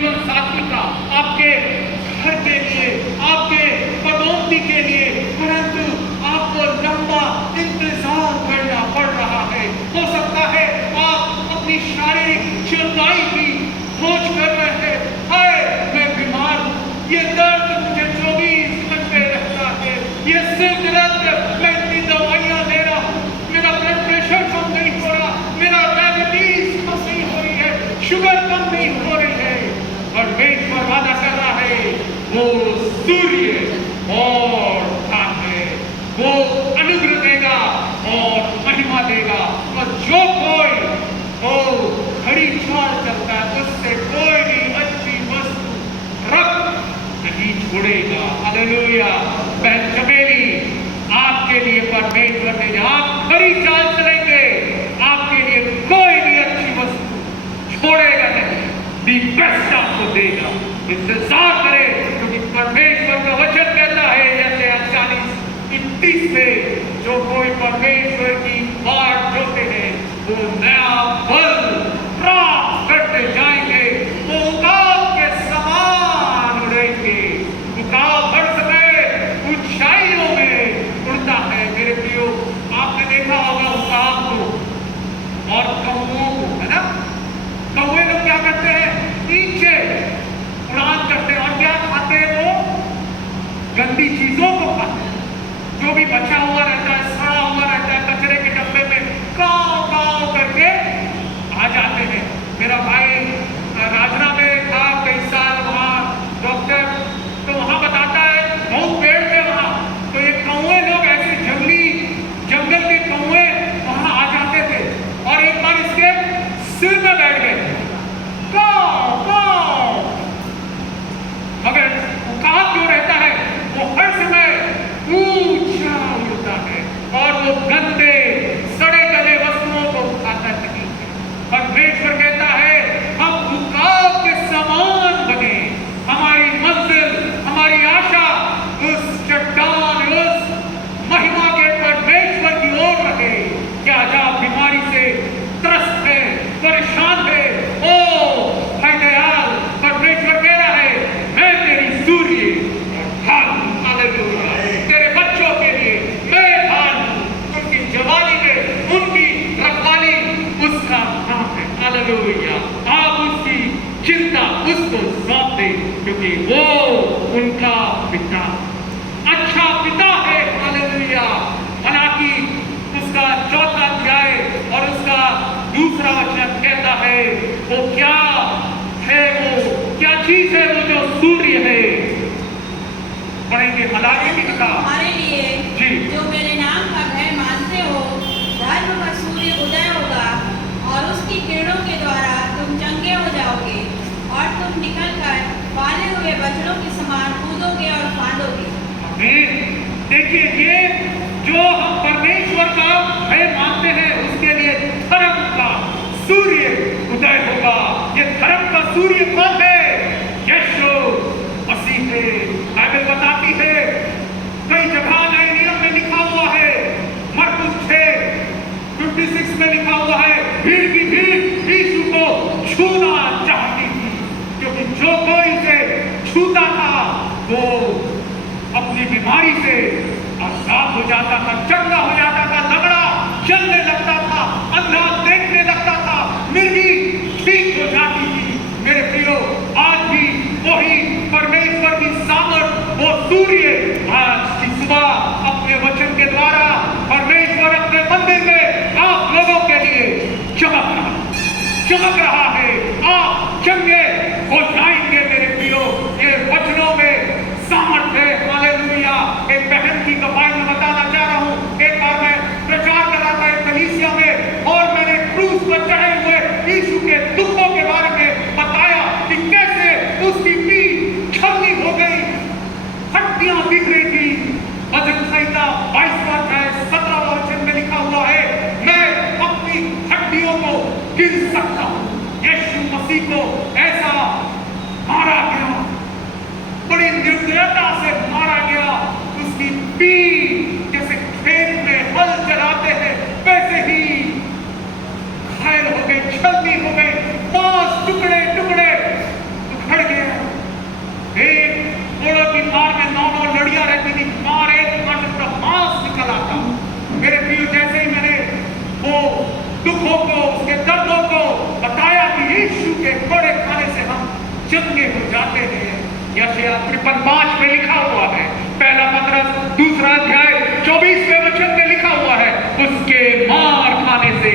जीवन साथी का, आपके घर के लिए, आपके पदोन्नति के लिए, परंतु आपको लंबा इंतजार करना पड़ रहा है। हो सकता है आप अपनी शारीरिक चंगाई की खोज कर रहे हैं। हाय, मैं बीमार हूँ, ये दर्द मुझे 24 घंटे रहता है, ये सिर दर्द, मैं इतनी दवाइयाँ ले रहा हूँ, मेरा ब्लड प्रेशर कम नहीं हो रहा, मेरा डायबिटीज कम नहीं हो रही है, शुगर कम नहीं हो रही है। और पेट पर वादा कर रहा है, वो सूर्य और धन है, वो अनुग्रह देगा और महिमा देगा। और जो कोई खड़ी चाल चलता है, उससे कोई भी अच्छी वस्तु रख नहीं छोड़ेगा। हालेलुया। बहन चमेली, आपके लिए परमेश्वर ने, आप खड़ी चाल चलेंगे, आपके लिए कोई भी अच्छी वस्तु छोड़ेगा नहीं, दी बेस्ट आपको देगा। इंतजार करें, क्योंकि परमेश्वर का वचन कहता है, जैसे 40-31 में, जो कोई परमेश्वर की बाट जोते हैं वो नया बल प्राप्त करते जाएंगे, वो उकाब के समान उड़ेंगे। उकाब हर समय ऊंचाइयों में उड़ता है। मेरे प्रियो, आपने देखा होगा उकाब को और कौओं को, है ना? कौए लोग क्या करते हैं? नीचे उड़ान करते हैं और क्या खाते हैं? वो गंदी चीजों को खाते हैं, जो भी बचा हुआ रहता है, सड़ा हुआ रहता है, कचरे के डब्बे में काव काव करके आ जाते हैं। मेरा भाई राजना में था कई साल, वहाँ डॉक्टर, तो वहाँ बताता है बहुत पेड़ थे वहाँ, तो ये कौए लोग ऐसे जंगल के कौए वहाँ आ जाते थे और एक बार इसके सिर में बैठ गए, काव काव। मगर उकाब जो रहता है वो हर समय ऊंचा उड़ता है और वो गंदे सड़े गले वस्तुओं को खाता नहीं है। परमेश्वर कहता है, हम उकाब के समान बने, हमारी मंजिल, हमारी आशा उस चट्टान, उस महिमा के परमेश्वर की ओर रहे। क्या आप बीमारी से त्रस्त है, परेशान है? ओ भाई दयाल, परमेश्वर कह रहा है, मैं तेरी सूर्य और धन, हालेलुया, तेरे बच्चों के लिए मैं धन, उनकी जवानी में उनकी रखवाली उसका नाम है। हालेलुया। आप उसकी चिंता उसको सौंप दें, क्योंकि वो उनका पिता, अच्छा पिता है। हालेलुया। हालांकि उसका 4वां अध्याय और उसका 2वां वचन कहता है, वो क्या है, वो क्या चीज है, वो जो सूर्य है। पढ़ेंगे मलाकी की किताब। हमारे लिए जी, जो मेरे नाम का भय मानते हो, धर्म का सूर्य उदय होगा और उसकी किरणों के द्वारा तुम चंगे हो जाओगे और तुम निकलकर पाले हुए बछड़ों के समान कूदोगे और फांदोगे। आमीन। देखिए, ये जो हम परमेश्वर का भय मानते हैं, उसके लिए धर्म का सूर्य उदय होगा। ये धर्म का सूर्य कौन है? यीशु मसीह है। बाइबल बताती है, कई जगह नए नियम में लिखा हुआ है, मरकुस 6:56 में लिखा हुआ है, भीड़ की भीड़ यीशु को छूना चाहती थी, क्योंकि जो कोई इसे छूता था वो अपनी बीमारी से आजाद हो जाता था, चंगा हो जाता था, लगड़ा चलने लगता था, अंधा देखने लगता था, मिर्गी ठीक हो जाती थी। मेरे प्रियो, आज भी वही परमेश्वर की सामर्थ, वो सूर्य आज की सुबह अपने वचन के द्वारा परमेश्वर अपने मंदिर में आप लोगों के लिए चमक रहा है। आप चंगे हो जाएंगे। मेरे प्रियो, ये वचनों में सामर्थ है। हालेलुया। एक बहन की कपाल में बताना चाह रहा हूँ, एक बार मैं प्रचार कर रहा था एक कलीसिया में और मैंने क्रूस पर चढ़े हुए यीशु के दुखों के बारे में बताया कि कैसे उसकी पीठ छलनी हो गई, हड्डियां बिखरी थी। भजन संहिता 22वां अध्याय 17वां वचन में लिखा हुआ है, मैं अपनी हड्डियों को गिन सकता हूँ। यीशु मसीह को ऐसा मारा गया, बड़ी निर्दयता से मारा गया। उसकी पीठ जैसे खेत में हल चलाते हैं वैसे ही घायल हो गई, छलनी हो गई, मांस टुकड़े टुकड़े उखड़ चंगे हो जाते हैं। यशायाह 53:5 में लिखा हुआ है, पहला पतरस 2 अध्याय 24वें वचन में लिखा हुआ है, उसके मार खाने से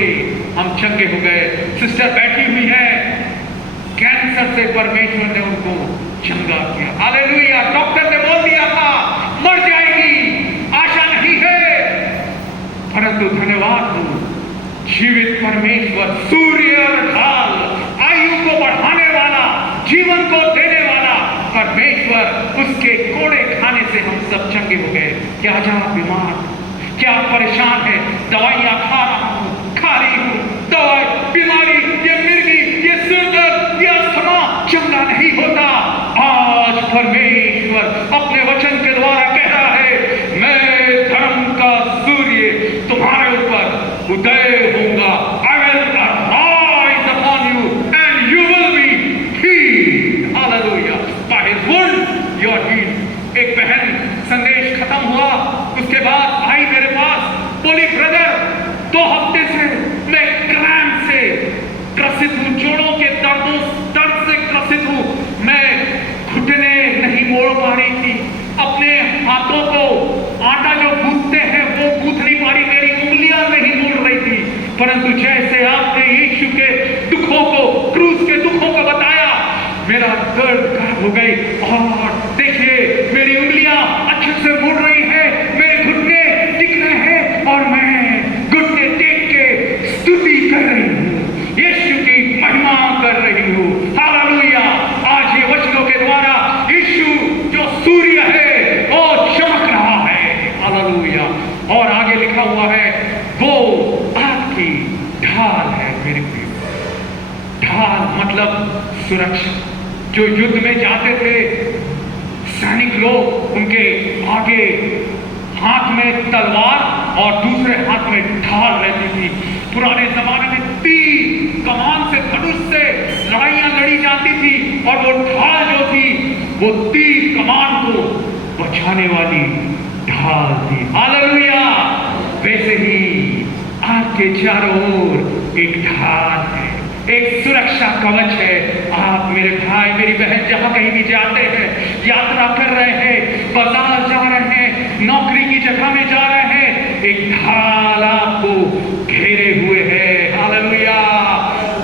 हम चंगे हो गए। सिस्टर बैठी हुई है, कैंसर से परमेश्वर ने उनको चंगा किया। हालेलुया। डॉक्टर ने बोल दिया था मर जाएगी, आशा नहीं है, परंतु धन्यवाद हो जीवित परमेश्वर, सूर्य और ढाल, आयु को बढ़ाने वाला, जीवन को देने वाला परमेश्वर, उसके कोड़े खाने से हम सब चंगे हो गए। क्या आज आप बीमार, क्या आप परेशान है, दवाइयां खा रहा हूं, खा रही हूं, दवाई, बीमारी, ये मिर्गी, ये सिर दर्द, ये अस्थमा चंगा नहीं होता। आज परमेश्वर अपने वचन के द्वारा कह रहा है, मैं धर्म का सूर्य तुम्हारे ऊपर उदय होगा। I will arise upon you and you will be healed. Hallelujah. By his word you are healed. एक बहन संदेश खत्म हुआ, उसके बाद आई मेरे पास, बोली ब्रदर 2 हफ्ते से मैं क्रैम्प से ग्रसित हूँ, जोड़ों के दर्द से ग्रसित हूँ, मैं घुटने नहीं मोड़ पा रही थी, अपने हाथों को आटा जो गूंथते हैं वो गूंथ नहीं पा रही, मेरी उंगलियां नहीं मुड़ रही थी। परंतु जैसे आपने यीशु के दुखों को, क्रूस के दुखों को बताया, मेरा दर्द गायब हो गई और देखिए मेरी उंगलियां अच्छे से मुड़ रही है, मेरे घुटने दिख रहे हैं और मैं घुटने टेक के स्तुति कर रही हूँ, यीशु की महिमा कर रही हूँ। हालेलुया। आज ये वचनों के द्वारा यीशु जो सूर्य है वो चमक रहा है। हालेलुया। और आगे लिखा हुआ है, वो आपकी ढाल है मेरे प्रिय। ढाल मतलब सुरक्षा। जो युद्ध में जाते थे सैनिक लोग, उनके आगे हाथ में तलवार और दूसरे हाथ में ढाल रहती थी। पुराने जमाने में तीर कमान से, धनुष से लड़ाइयां लड़ी जाती थी और वो ढाल जो थी वो तीर कमान को बचाने वाली ढाल थी। हालेलुया। वैसे ही आपके चारों ओर एक ढाल है, एक सुरक्षा कवच है। आप मेरे भाई, मेरी बहन जहां कहीं भी जाते हैं, यात्रा कर रहे हैं, बाजार जा रहे हैं, नौकरी की जगह में जा रहे हैं, एक ढाल आपको घेरे हुए है। हालेलुया।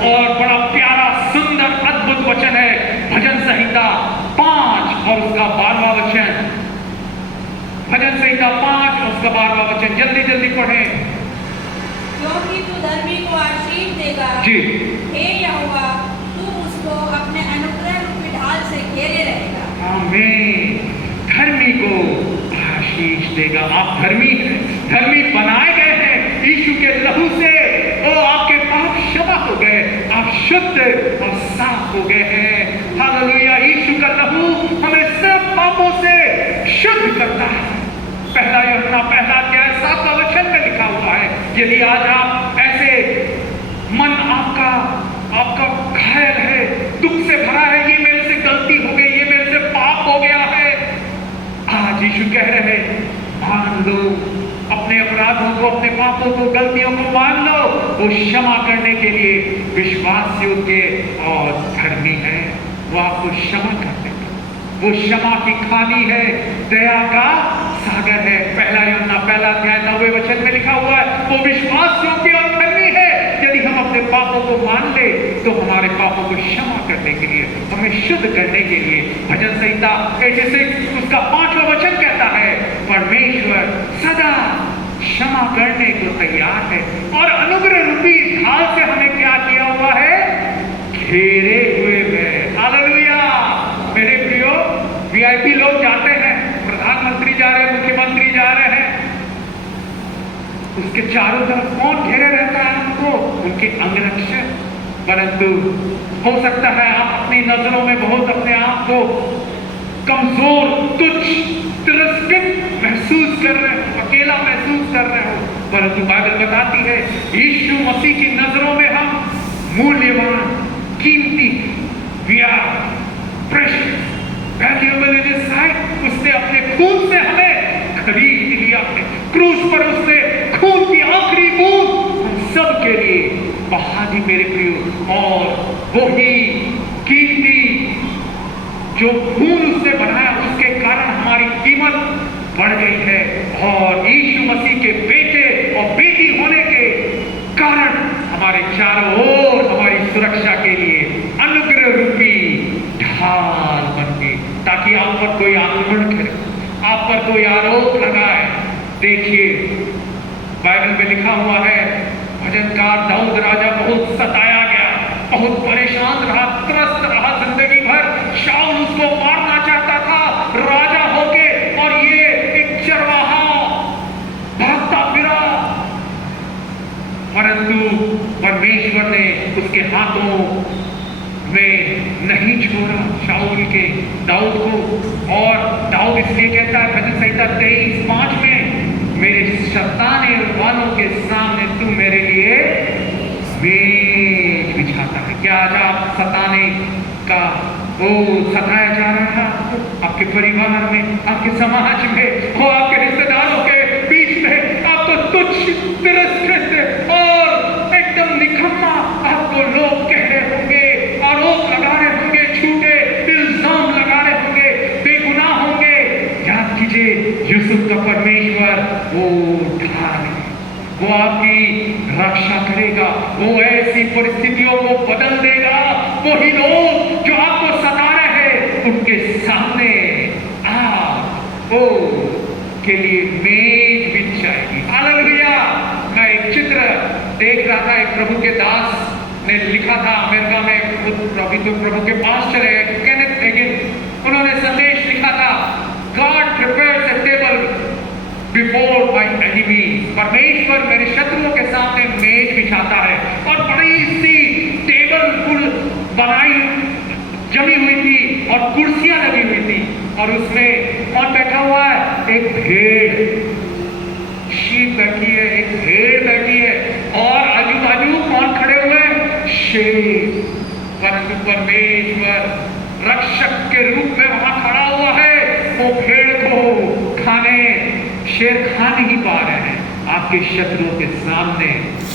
और बड़ा प्यारा, सुंदर, अद्भुत वचन है, भजन संहिता 5 और उसका 12वां वचन। भजन संहिता 5 और उसका 12वां वचन जल्दी जल्दी पढ़ें। क्योंकि तू धर्मी को आशीष देगा, जी। हे यहोवा, तू उसको अपने अनुग्रह रूपी ढाल से घेरे रहेगा। आमीन। धर्मी को आशीष देगा। आप धर्मी हैं, धर्मी बनाए गए हैं यीशु के लहू से। ओ आपके पाप क्षमा हो गए, आप शुद्ध और साफ हो गए हैं। हालेलुया। यीशु का लहू हमें सब पापों से शुद्ध करता है। पहला यूहन्ना 1 अध्याय 7वां वचन में लिखा हुआ है, यदि आज आप ऐसे मन आपका घायल है, दुख से भरा है, ये मेरे से गलती हो गई, ये मेरे से पाप हो गया है, आज यीशु कह रहे हैं मान लो अपने अपराधों को, अपने पापों को, गलतियों को मान लो। वो क्षमा करने के लिए विश्वास योग्य और धर्मी है। वो आपको क्षमा कर देगा। वो क्षमा की खानी है, दया का सागर है। पहला यूहन्ना 1 अध्याय 9वें वचन में लिखा हुआ है, वो विश्वास योग्य और धर्मी है। यदि हम अपने पापों को मान ले तो हमारे पापों को क्षमा करने के लिए, हमें शुद्ध करने के लिए, भजन संहिता 86 उसका 5वां वचन कहता है, परमेश्वर सदा क्षमा करने को तैयार है और अनुग्रह रूपी ढाल से हमें क्या किया हुआ है? घेरे हुए है। हालेलुया। मेरे प्रियो, वीआईपी लोग जाते हैं, प्रधानमंत्री जा रहे हैं, मुख्यमंत्री जा रहे हैं, उसके चारों तरफ कौन घेरे रहता है उनको? उनके अंगरक्षक। परंतु हो सकता है आप अपनी नजरों में बहुत अपने आप को कमजोर, तुच्छ, तिरस्कृत महसूस कर रहे हो, अकेला महसूस कर रहे हो, परंतु बाइबल बताती है यीशु मसीह की नजरों में हम मूल्यवान, कीमती, वैल्यूएबल इन हिज साइट। उसने अपने खून से हमें खरीद लिया है। क्रूस पर उसने खून की आखिरी बूंद हम सब के लिए बहा दी मेरे प्रियो। और वही कीमती जो खून उसने बढ़ाया उसके कारण हमारी कीमत बढ़ गई है, और यीशु मसीह के बेटे और बेटी होने के कारण हमारे चारों ओर हमारी सुरक्षा के लिए अनुग्रह रूपी ढाल बन गई, ताकि आप पर कोई आक्रमण करे, आप पर कोई आरोप लगाए। देखिए बाइबल में लिखा हुआ है, भजनकार दाऊद राजा बहुत सताया गया, बहुत परेशान रहा, त्रस्त रहा जिंदगी भर। शाऊल उसको मारना चाहता था राजा होके, और ये एक चरवाहा भागता फिरा, परंतु परमेश्वर ने उसके हाथों में नहीं छोड़ा शाऊल के दाऊद को। और दाऊद इसलिए कहता है भजन संहिता 23:5 में, मेरे सताने वालों के सामने तू मेरे लिए मेज बिछाता है। क्या आज आप सताने का सताया जा रहा है आपके परिवार में, आपके समाज में, हो आपके रिश्तेदारों के बीच में, आपको तुच्छ तिरस्कृत और एकदम निकम्मा आपको लोग कह रहे होंगे, आरोप लगा रहे होंगे, झूठे इल्जाम लगा रहे होंगे, बेगुनाह होंगे। याद कीजिए यूसुफ का परमेश्वर वो ढाल है, वो आपकी रक्षा करेगा, वो ऐसी परिस्थितियों को बदल देगा। वही लोग जो आपको सता रहे हैं उनके सामने आपको के लिए मेज बिछ जाएगी। हालेलुया। मैं एक चित्र देख रहा था, एक प्रभु के दास ने लिखा था, अमेरिका में अभी तो प्रभु के पास चले गए, केनेथ हेगिन, उन्होंने संदेश लिखा था, God prepares a table before my enemy. परमेश्वर मेरे शत्रुओं के सामने मेज बिछाता है। और बड़ी सी टेबल बनाई जमी हुई थी और कुर्सियां लगी हुई थी, और उसमें कौन बैठा हुआ है? एक भेड़, शीप बैठी है, एक भेड़ बैठी है, और आजू बाजू कौन खड़े हुए हैं? शेर। परंतु परमेश्वर रक्षक के रूप में वहां खड़ा हुआ है। वो भेड़ को खाने शेर खा नहीं पा रहे हैं। आपके शत्रुओं के सामने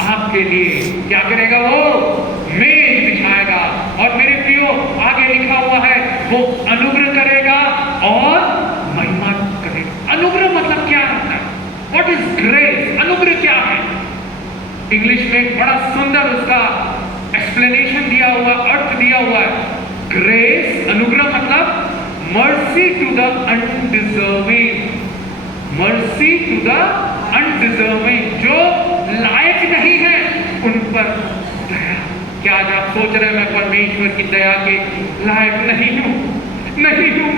आपके लिए क्या करेगा? वो मेज बिछाएगा। और मेरे प्रियो आगे लिखा हुआ है, वो अनुग्रह करेगा और महिमा करेगा। अनुग्रह मतलब क्या होता है? What is grace? अनुग्रह क्या है? इंग्लिश में बड़ा सुंदर उसका एक्सप्लेनेशन दिया हुआ, अर्थ दिया हुआ है। ग्रेस, अनुग्रह मतलब mercy to the undeserving, mercy to the undeserving, जो लायक नहीं है उन पर दया। क्या आज आप सोच रहे हैं मैं परमेश्वर की दया के लायक नहीं हूं? नहीं हूं,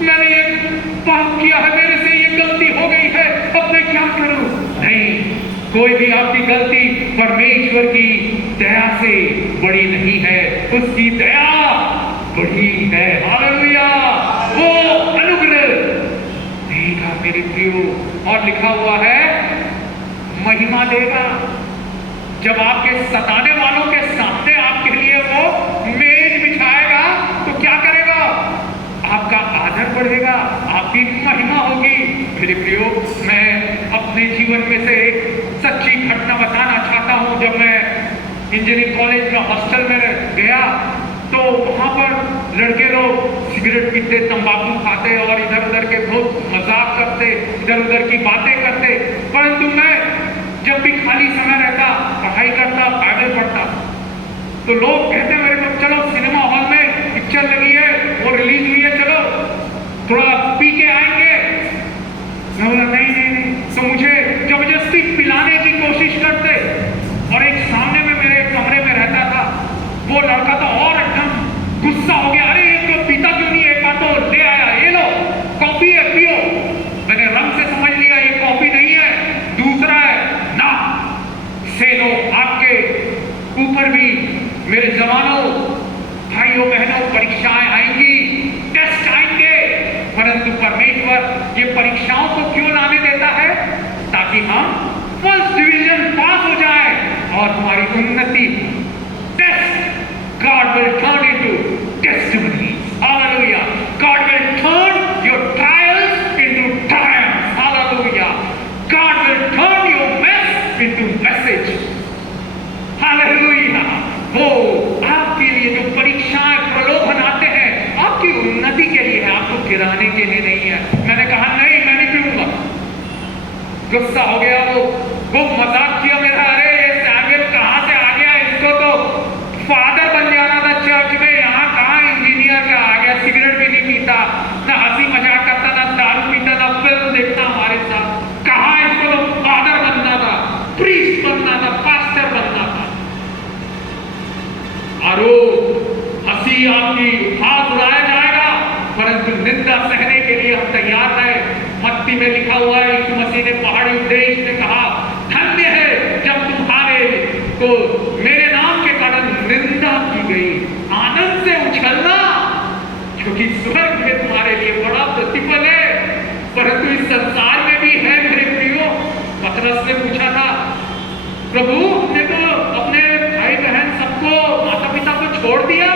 मैंने ये पाप किया है, मेरे से ये गलती हो गई है, अब मैं क्या करूं? नहीं, कोई भी आपकी गलती परमेश्वर की दया से बड़ी नहीं है, उसकी दया बड़ी है। हालेलुया। वो अनुग्रह देगा मेरे प्रियो। और लिखा हुआ है महिमा देगा। जब आपके सताने वालों के सामने आपके लिए वो मेज बिछाएगा तो क्या करेगा? आपका आदर बढ़ेगा, आपकी महिमा होगी। मेरे प्रियो, मैं अपने जीवन में से एक सच्ची घटना बताना चाहता हूं। जब मैं इंजीनियरिंग कॉलेज में हॉस्टल में गया तो वहां पर लड़के लोग सिगरेट पीते, तंबाकू खाते और इधर उधर के बहुत मजाक करते, इधर उधर की बातें करते। परंतु मैं जब भी खाली समय रहता, पढ़ाई करता, बाइबल पढ़ता, तो लोग कहते मेरे को, चलो सिनेमा हॉल में पिक्चर लगी है, वो रिलीज हुई है, चलो थोड़ा पी के आएंगे। मैं बोला नहीं। तो मुझे जबरदस्ती पिलाने की कोशिश करते। और एक सामने में मेरे कमरे में रहता था, वो लड़का तो और एकदम गुस्सा हो गया, अरे ये तो पीता क्यों नहीं, एक बार तो ले आया, ये लो कॉफी है, पियो। मैंने रंग से समझ लिया ये कॉफी नहीं है, दूसरा है ना। से लो, आपके ऊपर भी मेरे जवानों, भाइयों बहनों, परीक्षाएं आएंगी, टेस्ट आएंगे। परंतु परमेश्वर ये परीक्षाओं को क्यों लाने देता है? ताकि हम फर्स्ट डिवीजन पास हो जाए और हमारी उन्नति। Test God will turn into testimony. Hallelujah. God will turn your trials into triumphs. Hallelujah. God will turn your mess into message. Hallelujah. वो आपके लिए जो परीक्षाएं, प्रलोभन आते हैं, आपकी उन्नति गुस्सा हो गया, वो मजाक किया मेरा, अरे ये सैमुअल कहाँ से आ गया, इसको तो फादर बन जाना था चर्च में, यहाँ कहाँ इंजीनियर का आ गया, सिगरेट भी नहीं पीता, ना हंसी मजाक करता, ना दारू पीता, ना फिल्म देखता हमारे साथ, कहाँ इसको तो फादर बनना था, प्रीस्ट बनना था, पास्टर बनना था। और हंसी आपकी हाथ उड़ाया जाएगा, परंतु निंदा सहने के लिए हम तैयार रहे। मत्ती में लिखा हुआ है, यीशु मसीह ने पहाड़ी उपदेश में कहा, धन्य है जब तुम्हारे को मेरे नाम के कारण निंदा की गई, आनंद से उछलना, क्योंकि स्वर्ग में तुम्हारे लिए बड़ा प्रतिफल है। परंतु इस संसार में भी है मेरे प्रियो। पतरस ने पूछा था, प्रभु हमने तो अपने भाई बहन सबको, माता पिता को छोड़ दिया,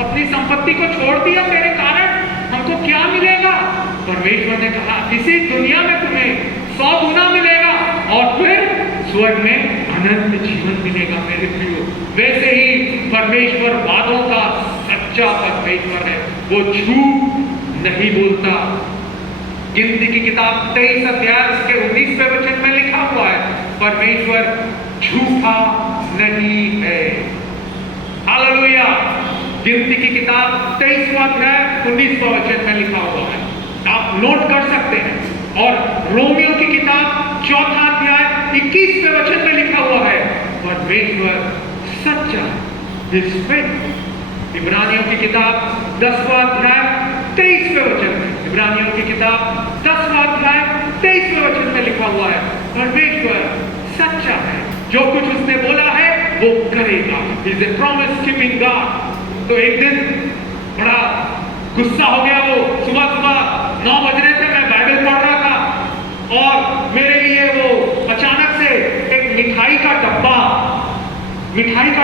अपनी संपत्ति को छोड़ दिया, तेरे कारण हमको क्या मिलेगा? परमेश्वर ने कहा, इसी दुनिया में तुम्हें 100 गुना मिलेगा और फिर स्वर्ग में अनंत जीवन मिलेगा मेरे प्रियो। वैसे ही परमेश्वर वादों का सच्चा परमेश्वर है, वो झूठ नहीं बोलता। गिनती की किताब 23 अध्याय उसके 19वें वचन में लिखा हुआ है, परमेश्वर झूठा नहीं है। हालेलुया। गिनती की किताब 23वां अध्याय 19वां वचन में लिखा हुआ है, आप नोट कर सकते हैं। और रोमियो की किताब 4वां अध्याय 21वें वचन में लिखा हुआ है, परमेश्वर सच्चा है। इब्रानियों की किताब 10वां अध्याय 23वें वचन में, इब्रानियों की किताब 10वां अध्याय 23वें वचन में लिखा हुआ है, परमेश्वर सच्चा है, जो कुछ उसने बोला है वो करेगा। He is a promise keeping God। तो एक दिन बड़ा गुस्सा हो गया, वो सुबह 9 बज रहे थे, मैं बाइबल पढ़ रहा था और मेरे लिए वो अचानक से एक मिठाई का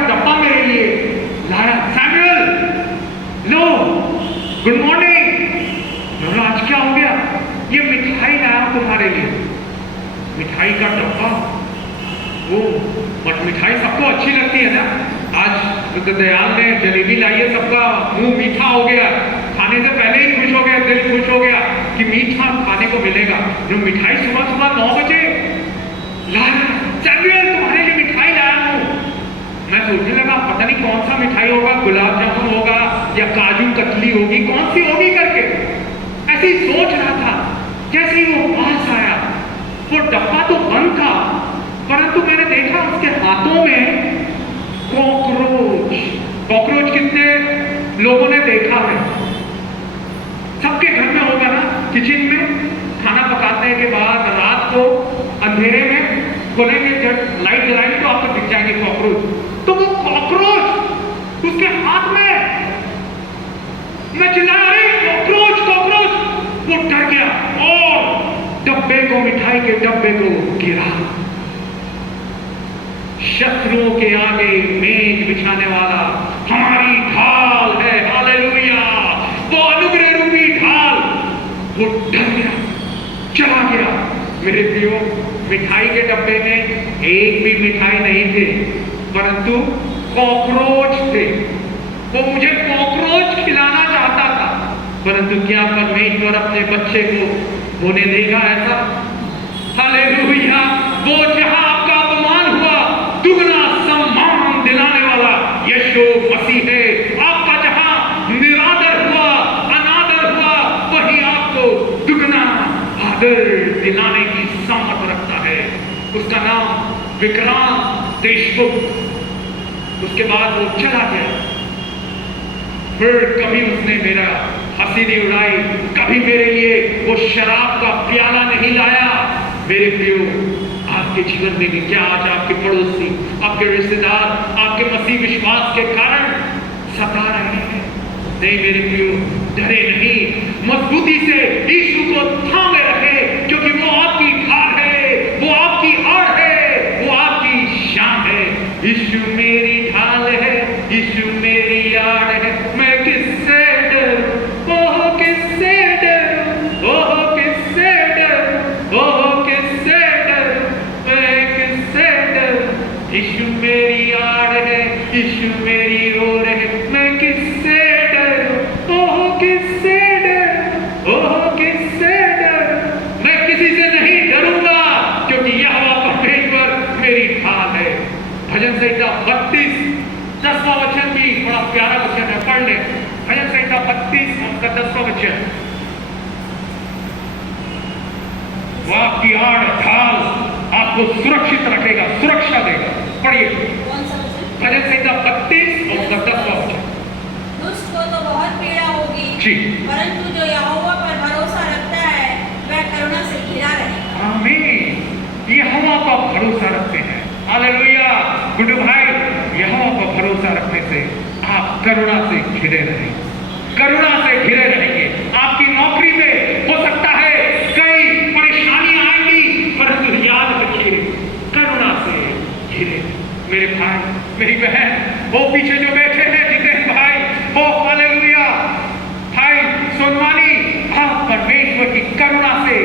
डब्बा मेरे लिए लाया। सैमुअल, लो, गुड मॉर्निंग। आज क्या हो गया? ये मिठाई लाया तुम्हारे लिए। मिठाई का डब्बा, वो बट मिठाई सबको अच्छी लगती है ना। आज तो दयाल ने जलेबी लाई है, सबका मुंह मीठा हो गया, खाने से पहले ही खुश हो गया, दिल खुश हो गया कि मीठा खाने को मिलेगा। जो मिठाई सुबह 9 बजे लाया, सैमुअल तुम्हारे लिए मिठाई लाया हूं। मैं सोचने लगा पता नहीं कौन सा मिठाई होगा, गुलाब जामुन होगा या काजू कतली होगी, कौन सी होगी करके ऐसे ही सोच रहा था। जैसे ही वो पास आया, वो डब्बा तो बंद था, परंतु मैंने देखा उसके हाथों में कॉकरोच कितने लोगों ने देखा है? सबके घर में होगा ना, किचन में खाना पकाने के बाद रात को अंधेरे में खोलेंगे, जब लाइट जलाएंगे तो आपको दिख जाएंगे कॉकरोच। तो वो कॉकरोच उसके हाथ में, मैं चिल्लाया, अरे कॉकरोच कॉकरोच। वो डर गया और डब्बे को, मिठाई के डब्बे को गिरा। शत्रुओं के आगे मेज बिछाने वाला हमारी ढाल है। हालेलुया। वो अनुग्रह रूपी ढाल, वो डर गया, चला गया। मेरे प्रियो, मिठाई के डब्बे में एक भी मिठाई नहीं थे, परंतु कॉकरोच थे। वो मुझे कॉकरोच खिलाना चाहता था, परंतु क्या परमेश्वर अपने बच्चे को होने देगा ऐसा? हालेलुया। वो जहां आपका अपमान हुआ, दुगना सम्मान दिलाने वाला यीशु मसीह है। आपका जहां निरादर हुआ, अनादर हुआ, वही आपको दुगना आदर दिलाने की सामर्थ रखता है। उसका नाम विक्रांत देशमुख। उसके बाद वो चला गया। फिर कभी उसने मेरा हंसी नहीं उड़ाई, कभी मेरे लिए वो शराब का प्याला नहीं लाया। मेरे प्रियो, आपके जीवन में भी क्या आज आपके पड़ोसी, आपके रिश्तेदार आपके मसीह विश्वास के कारण सता रहे हैं? नहीं मेरे प्रियो, डरे नहीं, मजबूती से यीशु को थामे रखे, क्योंकि वो आपकी ढाल है, वो आपकी आड़ है, वो आपकी शान है। यीशु मेरी ढाल है, यीशु मेरी आड़ है, मैं किससे डरूं? ओह किससे डरूं? ओह किससे डरूं? ओह किससे डरूं? मैं किससे डरूं? यीशु मेरी आड़ है, यीशु मेरी ओर है, मैं किससे डरूं? ओह किससे डरूं? ओह किससे डरूं? वचन, वो आपकी आड़ ढाल आपको सुरक्षित रखेगा, सुरक्षा देगा। पढ़िए कौन सा वचन? भजन संहिता 32 और 10वां वचन। दुष्ट को तो बहुत पीड़ा होगी, जी। परंतु जो यहोवा पर भरोसा रखता है वह करुणा से घिरा रहेगा। आमीन। यहोवा पर भरोसा रखते हैं, हालेलुया। गुड्डू भाई, यहोवा पर भरोसा रखने से आप करुणा से घिरे रहेंगे, करुणा से घिरे रहेंगे। आपकी नौकरी में हो सकता है कई परेशानियां आएंगी, परंतु याद रखिए करुणा से घिरे। मेरे भाई, मेरी बहन, वो पीछे जो बैठे हैं जितेंद्र भाई, हो हालेलुया, भाई सोनवानी, आप परमेश्वर की करुणा से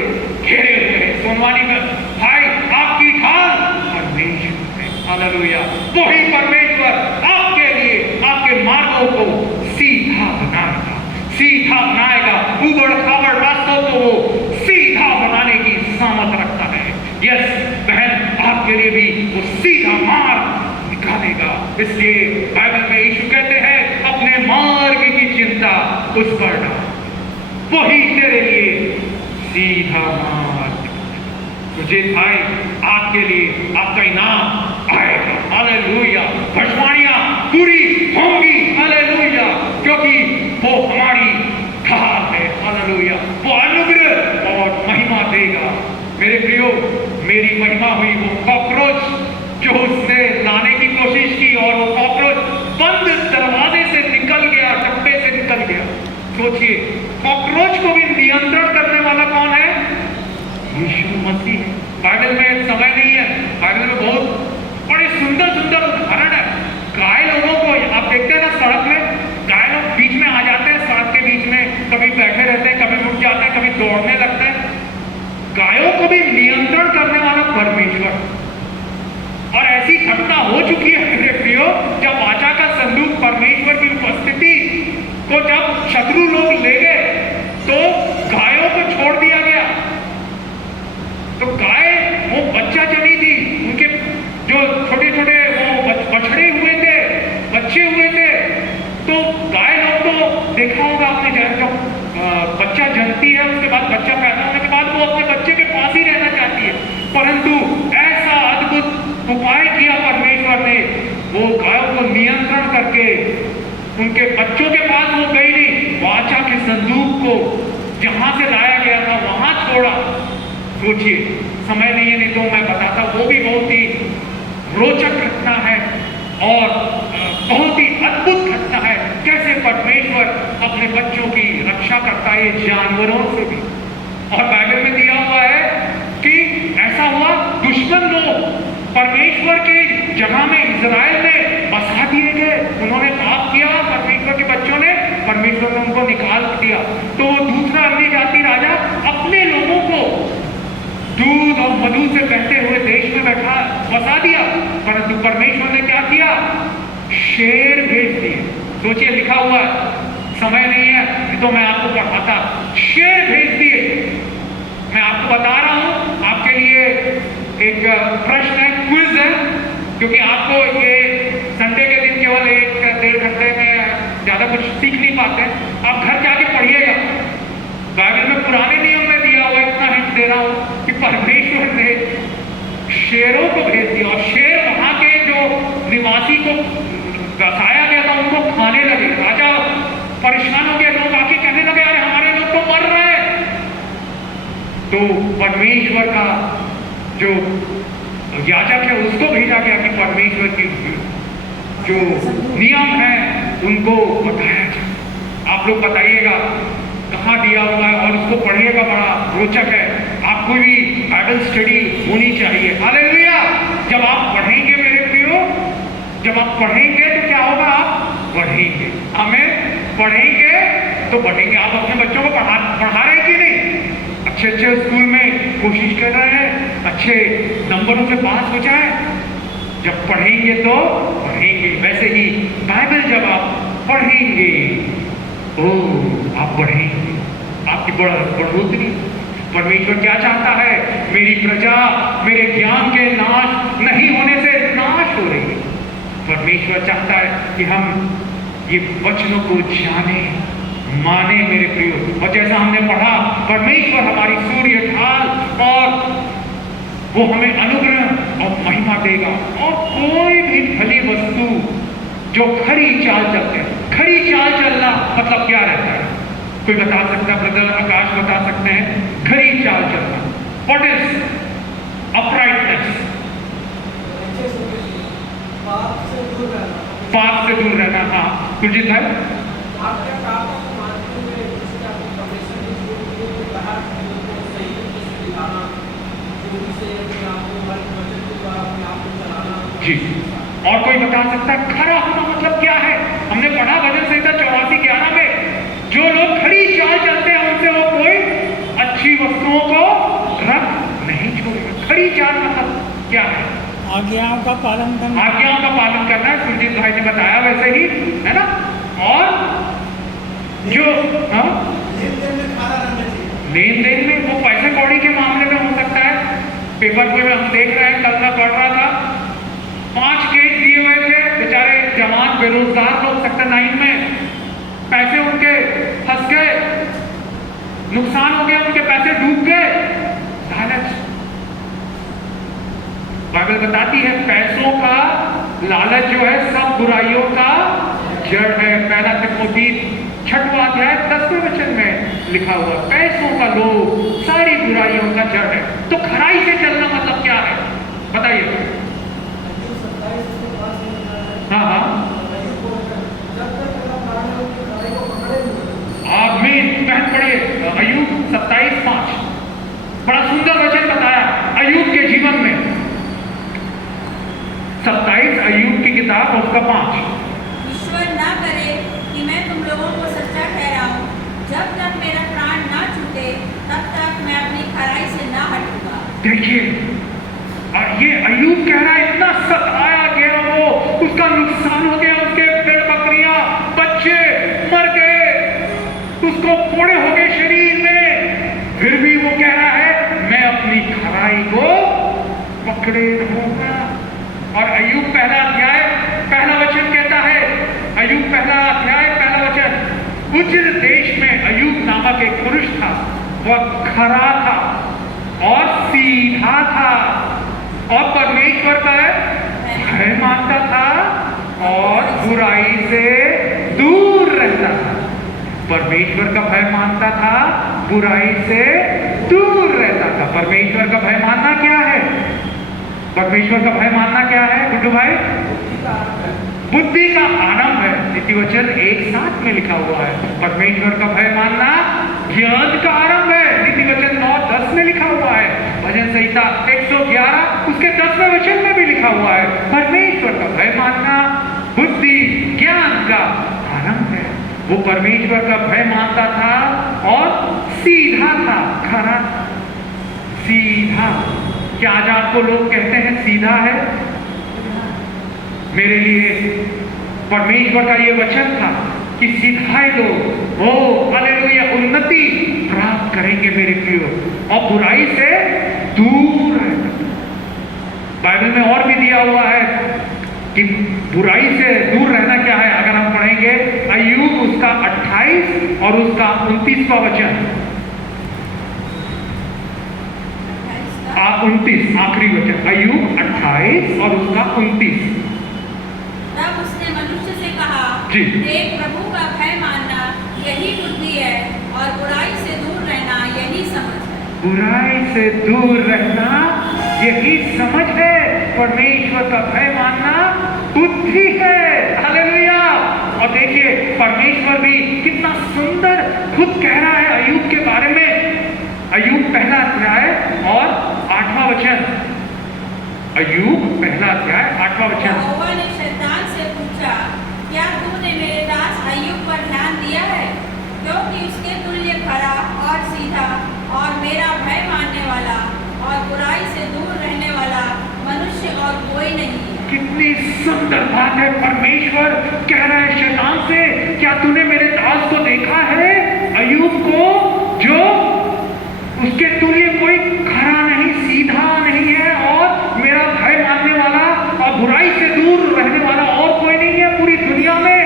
घिरे हुए हैं। सोनवानी में भाई आपकी ढाल परमेश्वर है, हालेलुया। वही परमेश्वर आपके लिए आपके मार्गों को सीधा बनाएगा, सीधा बनाएगा। उबड़ खाबड़ रास्तों को वो सीधा बनाने की सामर्थ रखता है। यस बहन, आपके लिए भी वो सीधा मार्ग निकालेगा। इसलिए बाइबल में यीशु कहते हैं अपने मार्ग की चिंता उस पर ना, वही तेरे लिए सीधा मार्ग। तुझे भाई आपके लिए आपका इनाम आएगा, हालेलुया। भविष्यवाणियां पूरी होंगी, हालेलुया, क्योंकि वो हमारी ढाल है, हालेलुया। वो अनुग्रह और महिमा देगा। मेरे प्रियो, मेरी महिमा हुई वो कॉकरोच जो उसने लाने की कोशिश की और वो कॉकरोच बंद दरवाजे से निकल गया, डब्बे से निकल गया। सोचिए, कॉकरोच को भी नियंत्रण करने वाला कौन है? यीशु मसीह है। बाइबल में समय नहीं है, बाइबल में बहुत बड़े सुंदर सुंदर उदाहरण है। गाय लोगों को आप देखते हैं ना सड़क में, गाय लोग बीच में आ जाते हैं, सड़क के बीच में कभी बैठे रहते हैं, कभी उठ जाते हैं, कभी दौड़ने लगते हैं। गायों को भी नियंत्रण करने वाला परमेश्वर। और ऐसी घटना हो चुकी है मेरे प्रियो, जब वाचा का संदूक परमेश्वर की उपस्थिति को जब शत्रु लोग ले गए तो गायों को छोड़ दिया गया। तो गाय वो बच्चा जनी थी, उनके जो छोटे छोटे वो बछड़े हुए थे, बच्चे हुए थे। तो गाय लोग तो देखा होगा आपने, जब बच्चा जनती है उसके बाद बच्चा पैदा होने के बाद वो अपने बच्चे के पास ही रहना चाहती है। परंतु ऐसा अद्भुत उपाय किया परमेश्वर ने, वो गायों को नियंत्रण करके उनके बच्चों के पास वो गई नहीं, वाचा के संदूक को जहां से लाया गया था वहां छोड़ा। सोचिए, समय नहीं है, नहीं तो मैं बताता। वो भी बहुत ही रोचक घटना है और बहुत ही अद्भुत घटना है, कैसे परमेश्वर अपने बच्चों की रक्षा करता है जानवरों से भी। और बाइबल में दिया हुआ है कि ऐसा हुआ, दुश्मन लोग परमेश्वर के जगह में इजराइल में बसा दिए गए। उन्होंने पाप किया, परमेश्वर के बच्चों ने, परमेश्वर ने उनको निकाल दिया। तो वो दूसरा अन्य जाति राजा अपने लोगों को दूध और मधु से बहते हुए देश में बैठा बसा दिया। परंतु परमेश्वर ने क्या किया? शेर भेज दिए। सोचिए, लिखा हुआ है, समय नहीं है तो मैं आपको पढ़ाता। शेर भेज दिए। मैं आपको बता रहा हूं, आपके लिए एक प्रश्न है, क्विज है, क्योंकि आपको ये संडे के दिन केवल 1-1.5 घंटे में ज्यादा कुछ सीख नहीं पाते। आप घर जाके पढ़िएगा। बाइबल में पुराने नियम में दिया हुआ, इतना हिंट दे रहा हूं कि परमेश्वर ने शेरों को भेज दिया और शेर वहां के जो निवासी को बसाया गया था उनको खाने लगे। राजा परेशान हो गया, लोग आके कहने लगे अरे हमारे लोग तो मर रहे हैं। तो परमेश्वर का जो याजक है उसको भेजा गया कि परमेश्वर की जो नियम है उनको बताया जाए। आप लोग बताइएगा कहाँ दिया हुआ है और उसको पढ़िएगा, बड़ा रोचक है। आपको भी बाइबल स्टडी होनी चाहिए, हालेलुया। जब आप पढ़ेंगे मेरे प्रियो, जब आप पढ़ेंगे तो क्या होगा? आप बढ़ेंगे। हमें पढ़ेंगे तो बढ़ेंगे। आप अपने बच्चों को पढ़ा रहे हैं कि नहीं? अच्छे स्कूल में कोशिश कर रहे हैं, अच्छे नंबरों से पास हो जाए। जब पढ़ेंगे तो बढ़ेंगे। वैसे ही बाइबल जब आप पढ़ेंगे आप बढ़ेंगे, आपकी बढ़ोतरी। परमेश्वर क्या चाहता है? मेरी प्रजा मेरे ज्ञान के नाश नहीं होने से नाश हो रही है। परमेश्वर चाहता है कि हम ये वचनों को जाने, माने मेरे प्रियो। और जैसा हमने पढ़ा, परमेश्वर हमारी सूर्य ढाल और वो हमें अनुग्रह और महिमा देगा। और कोई भी भली वस्तु जो खरी चाल चलते हैं, खरी चाल चलना मतलब क्या रहता है? कोई बता सकता है? ब्रदर आकाश बता सकते हैं खरी चाल चलना? What is uprightness? पाप से दूर रहना। हाँ कुलजीत भाई। जी, और कोई बता सकता है खरा होना मतलब क्या है? हमने पढ़ा भजन संहिता 84:11 में, जो लोग खरी चाल चलते हैं उनसे वो कोई अच्छी वस्तुओं को रख नहीं छोड़ेगा। खरी चाल मतलब क्या है? आज्ञाओं का पालन करना। आज्ञाओं का पालन करना है, सुरजीत भाई ने बताया वैसे ही, है ना। और जो लेन देन में वो पैसे कौड़ी के मामले में हो सकता है। पेपर पे हम देख रहे हैं, कल मैं पढ़ रहा था, 5 केस दिए हुए थे बेचारे जवान बेरोजगार लोग सेक्टर 9 में, पैसे उनके फंस गए, नुकसान हो गया, उनके पैसे डूब गए। लालच, बाइबल बताती है पैसों का लालच जो है सब बुराइयों का जड़ है। पहला तिमोथी 6वां अध्याय 10वें वचन में लिखा हुआ, पैसों का लोभ सारी बुराइयों का जड़ है। तो खराई से चलना मतलब क्या है बताइए? हाँ हाँ, आमीन। बहन पढ़िए अय्यूब 27:5, बड़ा सुंदर वचन बताया अय्यूब के जीवन में। 27 अय्यूब की किताब उसका 5। ईश्वर ना करे कि मैं तुम लोगों को सच्चा ठहराऊं, जब तक मेरा प्राण ना छूटे तब तक मैं अपनी खराई से ना हटूंगा। देखिए, और ये अय्यूब कह रहा है इतना सताया गया, वो उसका नुकसान हो गया, उसके भेड़ बकरियां बच्चे मर गए, उसको फोड़े हो गए शरीर में, फिर भी वो कह रहा है मैं अपनी खराई को पकड़े रहूंगा। और अय्यूब पहला अध्याय पहला वचन कहता है, अय्यूब पहला अध्याय पहला वचन, उज्र देश में अय्यूब नामक एक पुरुष था, वह खरा था और सीधा था और परमेश्वर का भय मानता था और बुराई से दूर रहता था। परमेश्वर का भय मानता था, बुराई से दूर रहता था। परमेश्वर का भय मानना क्या है? परमेश्वर का भय मानना क्या है गुड्डू भाई? बुद्धि का आरंभ है। नीतिवचन 1:7 में लिखा हुआ है परमेश्वर का भय मानना ज्ञान का आरंभ है। नीतिवचन 9:10 में लिखा हुआ है। भजन संहिता 111 उसके 10वें वचन में भी लिखा हुआ है परमेश्वर का भय मानना बुद्धि ज्ञान का आरंभ है। वो परमेश्वर का भय मानता था और सीधा था, खरा था, सीधा। क्या आज आपको लोग कहते हैं सीधा है? मेरे लिए परमेश्वर का ये वचन था कि सीधाए लोग वो हालेलुया उन्नति प्राप्त करेंगे मेरे प्रियो, और बुराई से दूर रहना। बाइबल में और भी दिया हुआ है कि बुराई से दूर रहना क्या है। अगर हम पढ़ेंगे अय्यूब उसका 28 और उसका 29वां वचन, 29 आखिरी वचन, अय्यूब 28 और उसका 29। तब उसने मनुष्य से कहा, देख प्रभु का भय मानना यही बुद्धि है और बुराई से दूर रहना यही समझ है। बुराई से दूर रहना यही समझ है। परमेश्वर का भय मानना बुद्धि है। हालेलुया। और देखिए परमेश्वर भी कितना सुंदर खुद कह रहा है अय्यूब के बारे में। अय्यूब पहला अध्याय और 8वां वचन, अय्यूब पहला अध्याय 8वां वचन। यहोवा ने शैतान से पूछा, क्या तूने मेरे दास अय्यूब पर ध्यान दिया है? क्योंकि उसके तुल्य खरा और सीधा और मेरा भय मानने वाला और बुराई से दूर रहने वाला मनुष्य और कोई नहीं है। कितनी सुंदर बात है। परमेश्वर कह रहा है शैतान से, क्या तूने मेरे दास को देखा है अय्यूब को, जो उसके तुल्य कोई खरा नहीं, सीधा नहीं है और मेरा भय मानने वाला और बुराई से दूर रहने वाला और कोई नहीं है पूरी दुनिया में।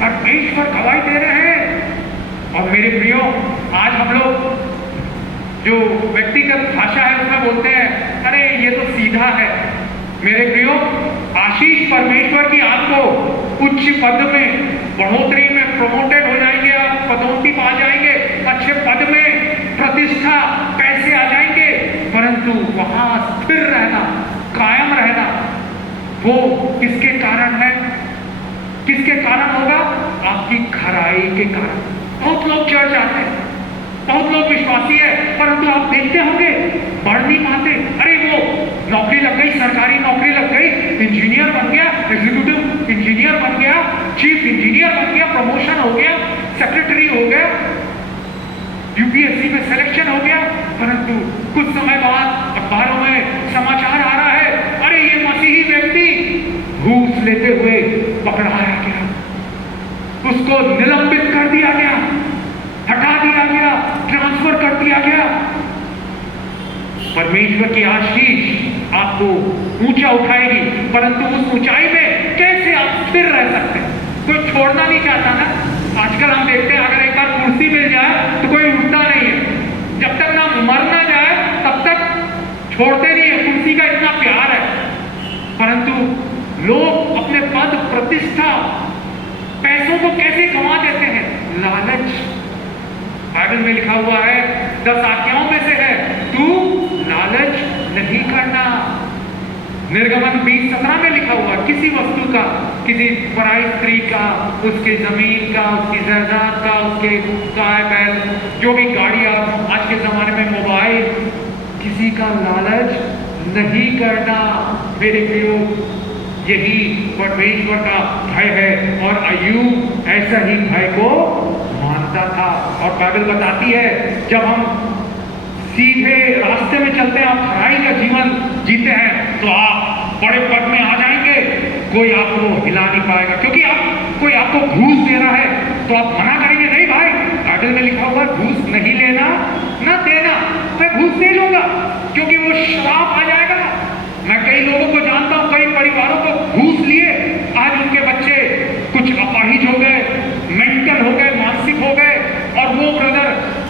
परमेश्वर गवाही दे रहे हैं और मेरे प्रियो, आज हम लोग जो व्यक्तिगत भाषा है उसमें बोलते हैं अरे ये तो सीधा है। मेरे प्रियो, आशीष परमेश्वर की आपको उच्च पद में बढ़ोतरी में प्रमोटेड हो जाएंगे, आप पदोन्नति पा जाएंगे, अच्छे पद में प्रतिष्ठा पैसे आ जाएंगे, परंतु वहां स्थिर रहना, कायम रहना, वो किसके कारण है? किसके कारण होगा? आपकी खराई के कारण। बहुत लोग चर्च आते हैं, बहुत लोग विश्वासी है, परंतु आप देखते होंगे बढ़ नहीं पाते। अरे वो नौकरी लग गई, सरकारी नौकरी लग गई, इंजीनियर बन गया, एग्जीक्यूटिव इंजीनियर बन गया, चीफ इंजीनियर बन गया, प्रमोशन हो गया, सेक्रेटरी हो गया, यूपीएससी में सिलेक्शन हो गया, परंतु कुछ समय बाद अखबारों में समाचार आ रहा है अरे ये मसीही व्यक्ति घूस लेते हुए पकड़ाया गया, उसको निलंबित कर दिया गया, हटा दिया गया, ट्रांसफर कर दिया गया। परमेश्वर की आशीष आपको ऊंचा उठाएगी, परंतु उस ऊंचाई में कैसे आप स्थिर रह सकते हैं? कोई छोड़ना नहीं चाहता ना। आजकल हम देखते हैं अगर एक बार कुर्सी मिल जाए तो कोई उठता नहीं है, जब तक ना मर ना जाए तब तक छोड़ते नहीं है, कुर्सी का इतना प्यार है। परंतु लोग अपने पद, प्रतिष्ठा, पैसों को कैसे गंवा देते हैं? लालच। बाइबल में लिखा हुआ है 10 आज्ञाओं में से है तू लालच नहीं करना। निर्गमन 20:17 में लिखा हुआ किसी वस्तु का, किसी पराई स्त्री का, उसके जमीन का, उसकी जायदाद का, उसके गाय बैल, जो भी गाड़ियां, आज के जमाने में मोबाइल, किसी का लालच नहीं करना। मेरे प्रियो, यही परमेश्वर का भय है और अय्यूब ऐसा ही भय को मानता था। और बाइबल बताती है जब हम सीधे रास्ते में चलते हैं, आप खराई का जीवन जीते हैं, तो आप बड़े पद में आ जाएंगे, कोई आपको हिला नहीं पाएगा। क्योंकि कोई आपको घूस दे रहा है तो आप मना करेंगे नहीं भाई, बाइबल में लिखा हुआ घूस नहीं लेना ना देना, मैं घूस नहीं लूंगा, क्योंकि वो श्राप आ जाएगा। मैं कई लोगों को जानता हूं, कई परिवारों को घूस लिए आज उनके बच्चे कुछ अपाहिज हो गए, मेंटल हो गए, मानसिक हो गए, और वो ब्रदर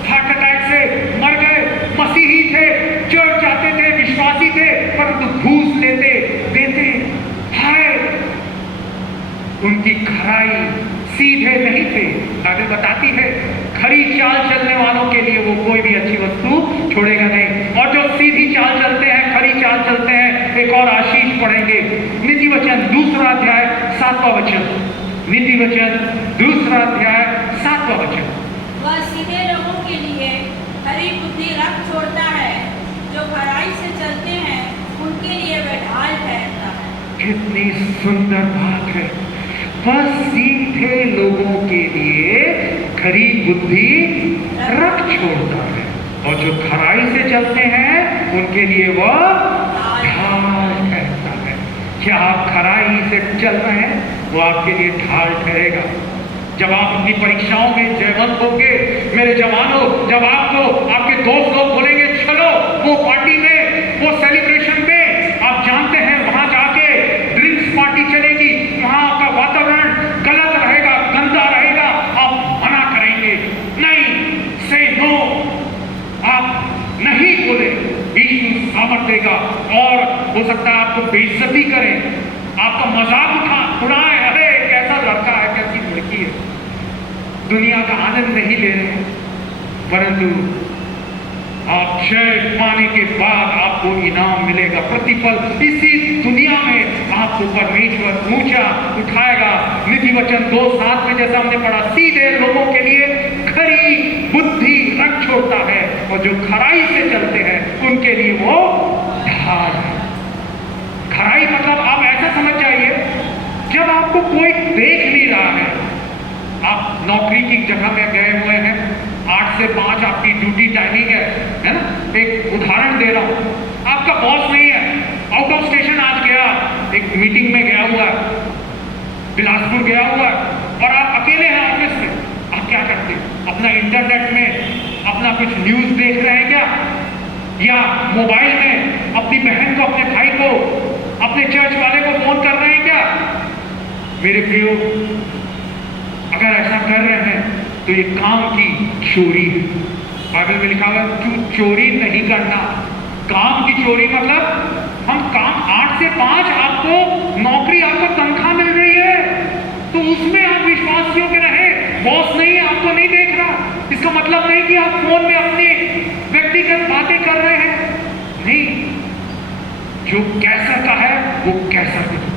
हार्ट अटैक से मर गए। मसीही थे, चर्च जाते थे, विश्वासी थे, परंतु घूस लेते देते हाय, उनकी खराई सीधे नहीं थे। बाइबल बताती है खरी चाल चलने वालों के लिए वो कोई भी अच्छी वस्तु छोड़ेगा नहीं। और जो सीधी चाल चलते हैं, खरी चाल चलते हैं, एक और आशीष पढ़ेंगे, नीति वचन 2 अध्याय 7वां वचन। नीति वचन 2 अध्याय 7वां वचन। वह सीधे लोगों के लिए खरी बुद्धि रख छोड़ता है, जो खराई से चलते हैं उनके लिए वह ढाल ठहरता है। कितनी सुंदर बात है। वह सीधे लोगों के लिए खरी बुद्धि रख छोड़ता है, और जो खराई से चलते हैं उनके लिए वह ढाल ठहरता है। क्या आप खराई से चल रहे हैं? वो आपके लिए ढाल ठहरेगा। जब आप अपनी परीक्षाओं में जयवंत होंगे, मेरे जवानों, जब आपको आपके दोस्त लोग बोलेंगे चलो वो पार्टी में, वो सेलिब्रेशन में, आप जानते हैं वहां जाके ड्रिंक्स पार्टी चलेगी, वहां का वातावरण गलत रहेगा, गंदा रहेगा, आप मना करेंगे, नहीं, से नो, आप नहीं बोले, यीशु सामर्थ देगा। और हो सकता है आपको बेइज्जती करें, आपका मजाक उड़ाए, अरे कैसा लड़का है, कैसी लड़की है, दुनिया का आनंद नहीं ले रहे, परंतु आप जय पाने के बाद आपको इनाम मिलेगा, प्रतिफल इसी दुनिया में आपको परमेश्वर ऊंचा उठाएगा। नीति वचन 2:7 में जैसा हमने पढ़ा, सीधे लोगों के लिए खरी बुद्धि रख छोड़ता है, और जो खराई से चलते हैं उनके लिए वो ढाल है। खराई मतलब आप ऐसा समझ जाइए, जब आपको कोई देख नहीं रहा है, आप नौकरी की जगह में गए हुए हैं, 8 से 5 आपकी ड्यूटी टाइमिंग है ना। एक उदाहरण दे रहा हूं, आपका बॉस नहीं है, आउट ऑफ स्टेशन आज गया, एक मीटिंग में गया हुआ है, बिलासपुर गया हुआ है, और आप अकेले हैं ऑफिस में, आप क्या करते हैं? अपना इंटरनेट में अपना कुछ न्यूज देख रहे हैं क्या, या मोबाइल में अपनी बहन को, अपने भाई को, अपने चर्च वाले को फोन कर रहे हैं क्या? मेरे प्रियो, अगर ऐसा कर रहे हैं तो ये काम की चोरी है। बाइबल में लिखा हुआ है तू चोरी नहीं करना। काम की चोरी मतलब हम काम 8 से 5 आपको नौकरी, आपको तनख्वाह मिल रही है, तो उसमें आप विश्वास योग्य रहे। बॉस नहीं है, आपको नहीं देख रहा, इसका मतलब नहीं कि आप फोन में अपनी व्यक्तिगत बातें कर रहे हैं। नहीं, जो कैसर का है वो कैसर को दो।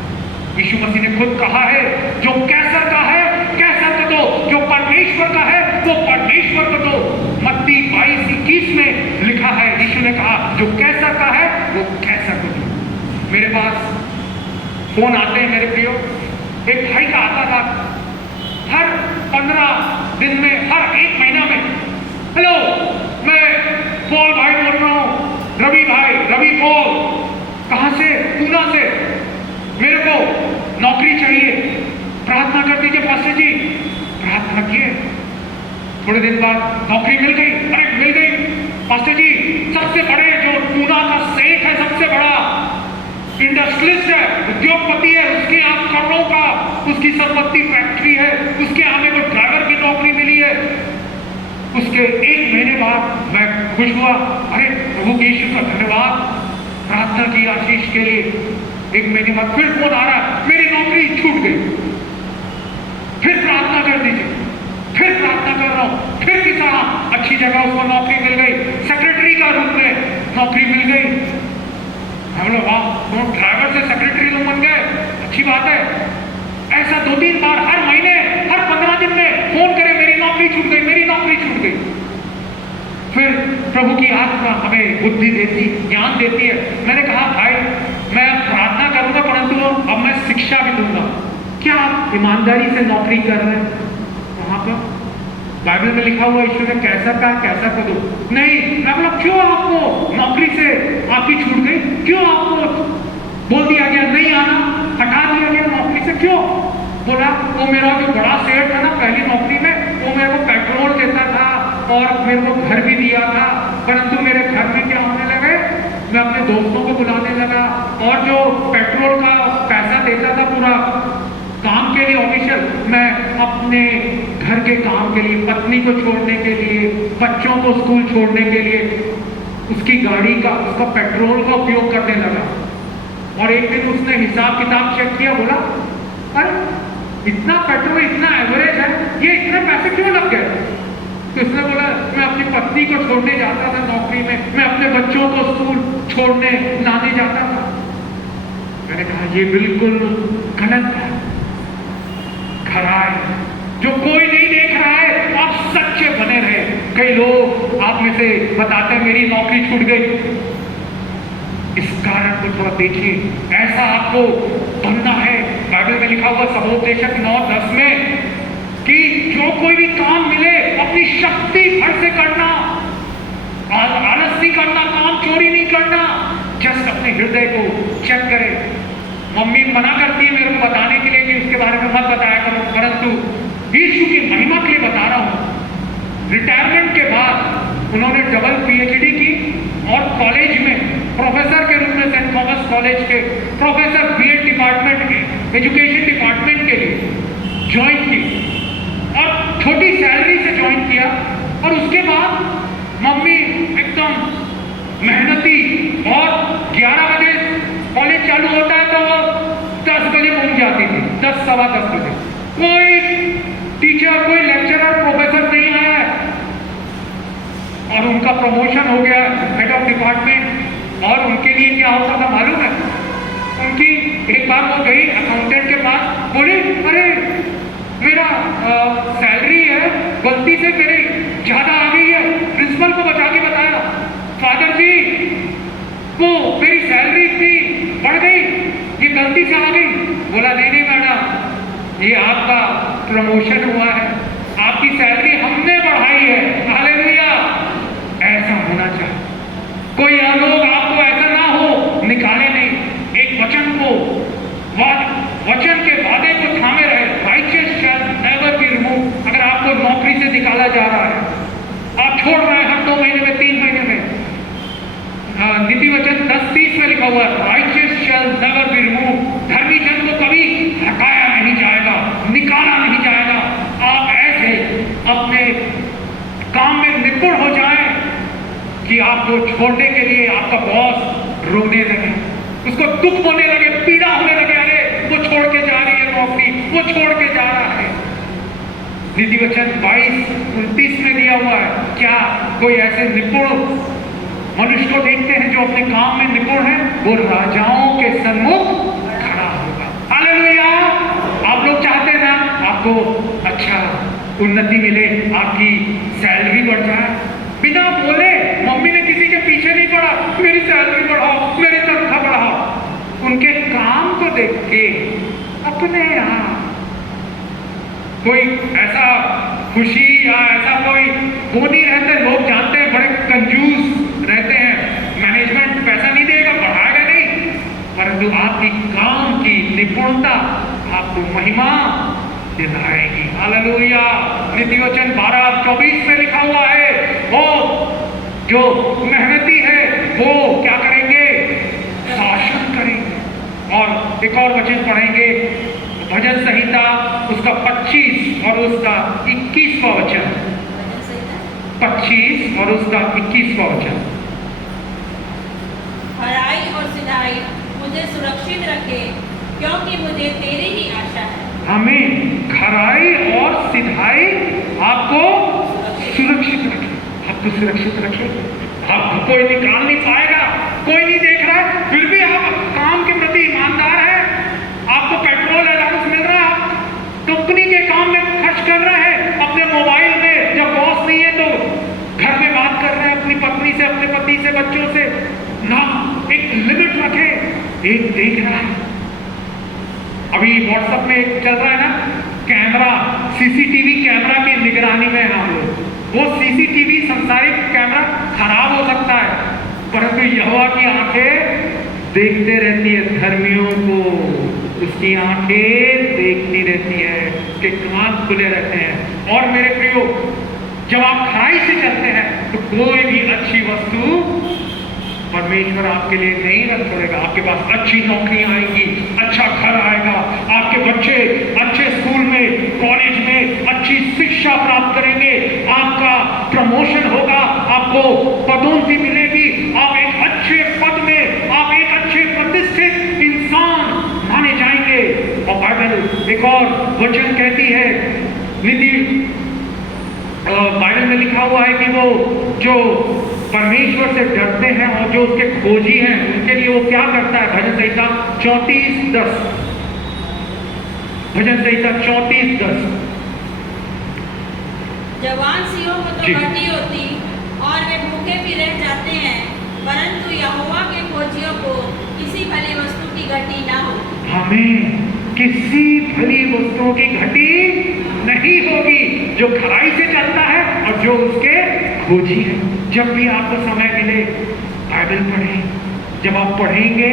यीशु मसीह ने खुद कहा है जो कैसर का है कैसर को दो, जो परमेश्वर का है वो परमेश्वर को दो। मत्ती 22:21 में लिखा है, यीशु ने कहा जो कैसर का है वो कैसर को दो। मेरे पास फोन आते हैं मेरे प्रियो, एक भाई का आता था हर 15 दिन में, हर 1 महीना में, हेलो मैं पॉल भाई बोल रहा हूं, रवि भाई, रवि पॉल, कहां से? पूना से, मेरे को नौकरी चाहिए, प्रार्थना कर दीजिए पास्टर जी। प्रार्थना किए, थोड़े दिन बाद नौकरी मिल गई। अरे मिल गई पास्टर जी, सबसे बड़े जो पूना का सेठ है, सबसे बड़ा इंडस्ट्रियलिस्ट है, उद्योगपति है, उसके यहाँ करोड़ों का उसकी संपत्ति, फैक्ट्री है, उसके यहाँ में को ड्राइवर की नौकरी मिली है। उसके 1 महीने बाद मैं खुश हुआ, अरे प्रभु यीशु का धन्यवाद, प्रार्थना की आशीष के लिए। 1 महीने बाद फिर फोन आ रहा, मेरी नौकरी छूट गई, फिर प्रार्थना कर दीजिए। फिर प्रार्थना कर रहा हूं, फिर किसी अच्छी जगह उसको नौकरी मिल गई, सेक्रेटरी का रूप में नौकरी मिल गई। हम लोग वाह, तो ड्राइवर से सेक्रेटरी लोग बन गए, अच्छी बात है। ऐसा 2-3 बार हर महीने, हर 15 दिन में फोन करे, मेरी नौकरी छूट गई, मेरी नौकरी छूट गई। फिर प्रभु की आत्मा हमें बुद्धि देती, ज्ञान देती है। मैंने कहा भाई मैं प्रार्थना करूंगा, परंतु अब मैं शिक्षा भी दूंगा। क्या आप ईमानदारी से नौकरी कर रहे हैं? वहां पर बाइबल में लिखा हुआ ईश्वर ने कैसा कहा कैसा को दो। नहीं, मैं बोला क्यों आपको नौकरी से आपकी छूट गई, क्यों आपको बोल दिया गया नहीं आना, हटा दिया गया नौकरी से, क्यों? बोला वो मेरा जो बड़ा सेठ था ना पहली नौकरी में, वो मेरे को पेट्रोल देता था और मेरे को घर भी दिया था, परंतु मेरे घर में क्या होने लगे, मैं अपने दोस्तों को बुलाने लगा और जो पेट्रोल का पैसा देता था पूरा काम के लिए ऑफिशियल, मैं अपने घर के काम के लिए, पत्नी को छोड़ने के लिए, बच्चों को स्कूल छोड़ने के लिए उसकी गाड़ी का, उसका पेट्रोल का उपयोग करने लगा। और एक दिन उसने हिसाब किताब चेक किया, बोला अरे इतना पेट्रोल, इतना एवरेज है, ये इतने पैसे क्यों लग गए? तो उसने बोला मैं अपनी पत्नी को छोड़ने जाता था नौकरी में, मैं अपने बच्चों को स्कूल छोड़ने लाने जाता था। मैंने कहा ये बिल्कुल गलत है, खरा है, जो कोई नहीं देख रहा है आप सच्चे बने रहे। कई लोग आप में से बताते हैं मेरी नौकरी छूट गई, इस कारण को थोड़ा देखिए, ऐसा आपको बनना है। बाइबल में लिखा हुआ सहोपदेशक 9:10 में कि जो कोई भी काम मिले अपनी शक्ति भर से करना, आलस नहीं करना, काम चोरी नहीं करना, जस्ट अपने हृदय को चेक करें। मम्मी मना करती है मेरे को बताने के लिए कि उसके बारे में मत बताया करो, परंतु यीशु की महिमा के लिए बता रहा हूं। रिटायरमेंट के बाद उन्होंने डबल PhD की और कॉलेज में प्रोफेसर के रूप में सेंट थॉमस कॉलेज के प्रोफेसर BEd डिपार्टमेंट के, एजुकेशन डिपार्टमेंट के लिए ज्वाइन की और छोटी सैलरी से ज्वाइन किया। और उसके बाद मम्मी एकदम मेहनती, और 11 बजे कॉलेज चालू होता है तो वो 10 बजे पहुंच जाती थी, 10 सवा 10 बजे। कोई टीचर, कोई लेक्चरर, प्रोफेसर नहीं आया और उनका प्रमोशन हो गया हेड ऑफ डिपार्टमेंट। और उनके लिए क्या होता था मालूम है? उनकी एक बार वो गई अकाउंटेंट के पास, बोली अरे मेरा सैलरी है गलती से मेरी ज्यादा आ गई है। प्रिंसिपल को बचा के बताया, फादर जी वो मेरी सैलरी इतनी बढ़ गई, ये गलती से आ गई। बोला नहीं नहीं मैडम, ये आपका प्रमोशन हुआ है, आपकी सैलरी हमने बढ़ाई है। हालेलुया। ऐसा होना चाहिए। कोई लोग आपको ऐसा ना हो, निकाले नहीं। एक वचन को, वचन के वादे को थामे रहे। Righteous shell never be removed. अगर आपको नौकरी से निकाला जा रहा है, आप छोड़ रहे हैं हर 2 महीने में, 3 महीने में, नीति वचन 10:30 में लिखा हुआ है righteous shell never be removed. धर्मी जन को कभी हटाया नहीं जाएगा, निकाला नहीं जाएगा। आप ऐसे अपने कि आपको छोड़ने के लिए आपका बॉस रोने लगे, उसको दुख होने लगे, पीड़ा होने लगे, अरे वो छोड़ के जा रही है नौकरी, वो छोड़ के जा रहा है। नीति वचन 22:29 में दिया हुआ है, क्या कोई ऐसे निपुण मनुष्य को देखते हैं जो अपने काम में निपुण है? वो राजाओं के सन्मुख खड़ा होगा। हालेलुया। आप लोग चाहते हैं ना आपको अच्छा उन्नति मिले, आपकी सैलरी बढ़ जाए, बिना बोले मम्मी ने किसी के पीछे नहीं पड़ा, मेरी सैलरी बढ़ाओ, मेरी तनख्वाह बढ़ाओ। उनके काम को देख के अपने आप कोई ऐसा खुशी या ऐसा कोई वो नहीं रहते। लोग जानते हैं बड़े कंजूस रहते हैं, मैनेजमेंट पैसा नहीं देगा, बढ़ाएगा नहीं, परंतु आपकी काम की निपुणता आपको महिमा दिलाएगी। हालेलुया। नीति वचन 12:24 में लिखा हुआ है, वो जो मेहनती है वो क्या करेंगे? शासन करेंगे। और एक और वचन पढ़ेंगे, भजन संहिता उसका 25 और उसका 21वां वचन। 25 और उसका 21वां वचन। खराई और सिधाई मुझे सुरक्षित रखे, क्योंकि मुझे तेरी ही आशा है। हमें खराई और सिधाई आपको सुरक्षित रखे, आपको सुरक्षित रखे। आपको कोई निकाल नहीं पाएगा, कोई नहीं देख रहा है, फिर भी आप काम के प्रति ईमानदार है। आपको पेट्रोल अलाउंस मिल रहा है, आप कंपनी के काम में खर्च कर रहे हैं, अपने मोबाइल में जब बॉस नहीं है तो घर में बात कर रहे हैं अपनी पत्नी से, अपने पति से, बच्चों से ना। एक लिमिट रखे, एक देख रहा है। अभी व्हाट्सएप में एक चल रहा है ना कैमरा, सीसीटीवी कैमरा की निगरानी में हम लोग। वो सीसीटीवी संसारिक कैमरा खराब हो सकता है, परंतु यहोवा की आंखें देखते रहती है धर्मियों को, उसकी आंखें देखती रहती है, उसके कान खुले रहते हैं। और मेरे प्रियो, जब आप खराई से चलते हैं तो कोई भी अच्छी वस्तु परमेश्वर आपके लिए नहीं रख छोड़ेगा। आपके पास अच्छी नौकरी आएगी, अच्छा घर आएगा, आपके बच्चे अच्छे स्कूल में, कॉलेज में अच्छी शिक्षा प्राप्त करेंगे, आपका प्रमोशन होगा, आपको पदोन्नति मिलेगी, आप एक अच्छे पद में, आप एक अच्छे प्रतिष्ठित इंसान माने जाएंगे। और बाइबल एक और वचन कहती है, बाइबल में लिखा हुआ है कि वो जो परमेश्वर से डरते हैं और जो उसके खोजी हैं उनके लिए वो क्या करता है? भजन संहिता 34:10। भजन संहिता 34:10। जवान सियों को तो घटी होती और वे भूखे भी रह जाते हैं, परंतु यहोवा के खोजियों को किसी भली वस्तु की घटी ना हो। हमें किसी भली वस्तुओं की घटी नहीं होगी जो खराई से चलता है और जो उसके खोजी है। जब भी आपको समय मिले बाइबल पढ़ें। जब आप पढ़ेंगे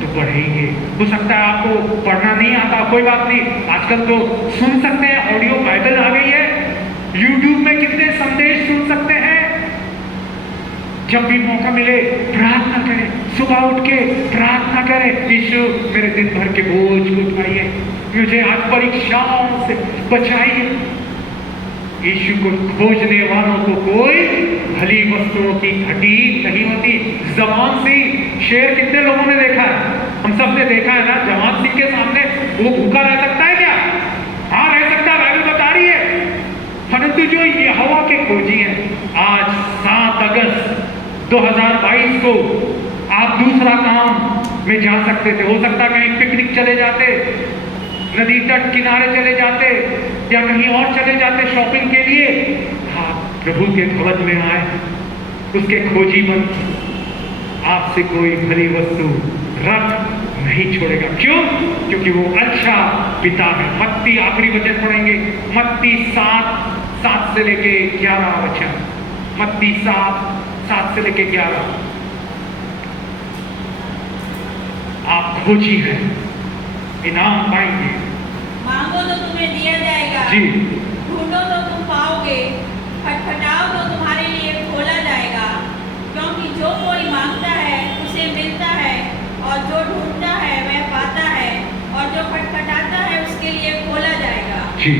तो बढ़ेंगे। हो सकता है आपको पढ़ना नहीं आता, कोई बात नहीं, आजकल तो सुन सकते हैं, ऑडियो बाइबल आ गई है, यूट्यूब में कितने संदेश सुन सकते हैं। जब भी मौका मिले प्रार्थना करें, सुबह उठ के प्रार्थना करें, यीशु मेरे दिन भर के बोझ को उठाइए, मुझे आज परीक्षाओं से बचाइए। यीशु को खोजने वालों को कोई भली वस्तुओं की घटी नहीं होती। जवान सिंह शेर कितने लोगों ने देखा है? हम सब ने देखा है ना। जवान सिंह के सामने वो भूखा रह सकता है क्या? हाँ रह सकता है, बाइबल बता रही है। परंतु जो यहोवा के खोजी हैं, आज 7 अगस्त 2022 को आप दूसरा काम में जा सकते थे। हो सकता है कहीं पिकनिक चले जाते, नदी तट किनारे चले जाते या कहीं और चले जाते शॉपिंग के लिए। हाँ, प्रभु के भवन में आए, उसके खोजी बन, आपसे कोई भली वस्तु रख नहीं छोड़ेगा। क्यों? क्योंकि वो अच्छा पिता है। मत्ती आखिरी वचन पढ़ेंगे, मत्ती 7 से लेके 11 वचन। मत्ती 7 से लेके 11। आप खोजी हैं, इनाम पाएंगे। मांगो तो तुम्हें दिया जाएगा, जी। ढूंढो तो तुम पाओगे, खटखटाओ तो तुम्हारे लिए खोला जाएगा। क्योंकि जो कोई मांगता है उसे मिलता है, और जो ढूंढता है वह पाता है, और जो खटखटाता है उसके लिए खोला जाएगा। जी।